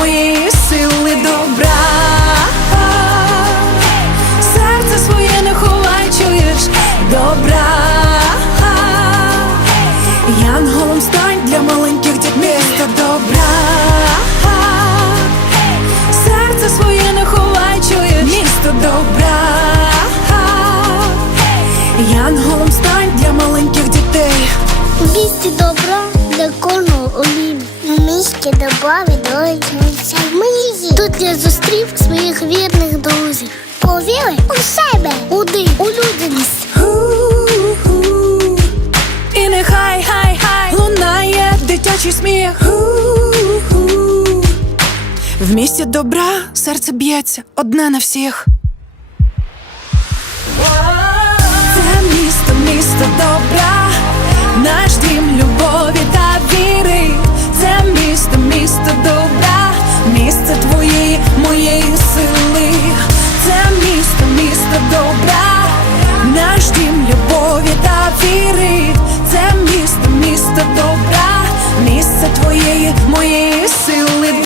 Моєї сили добра. Серце своє не ховай, чуєш добра. Янголом стань для маленьких дітей місто добра. Серце своє не ховай, чуєш місто добра. Янголом стань для маленьких дітей. У місті добра. Місті добра відроджується мрії. Тут я зустрів своїх вірних друзів. Повіри у себе, у див, у людяність. І нехай хай хай лунає дитячий сміх. В місті добра серце б'ється одне на всіх. серця твоєї, моєї сили.